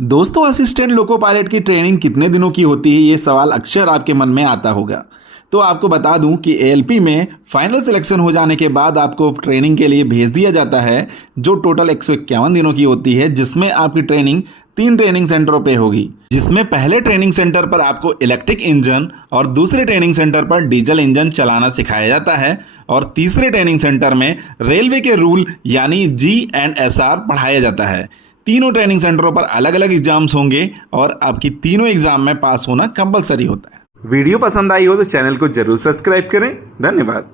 दोस्तों, assistant loco pilot की training कितने दिनों की होती है, ये सवाल अक्सर आपके मन में आता होगा। तो आपको बता दूं कि एएलपी में फाइनल सिलेक्शन हो जाने के बाद आपको ट्रेनिंग के लिए भेज दिया जाता है, जो टोटल 151 दिनों की होती है, जिसमें आपकी ट्रेनिंग 3 ट्रेनिंग सेंटरों पे होगी। जिसमें पहले ट्रेनिंग सेंटर पर आपको इलेक्ट्रिक इंजन और दूसरे ट्रेनिंग सेंटर पर डीजल इंजन चलाना सिखाया जाता है और तीसरे ट्रेनिंग सेंटर में रेलवे के रूल यानी G&SR पढ़ाया जाता है। तीनों ट्रेनिंग सेंटरों पर अलग अलग एग्जाम्स होंगे और आपकी तीनों एग्जाम में पास होना कंपलसरी होता है। वीडियो पसंद आई हो तो चैनल को जरूर सब्सक्राइब करें। धन्यवाद।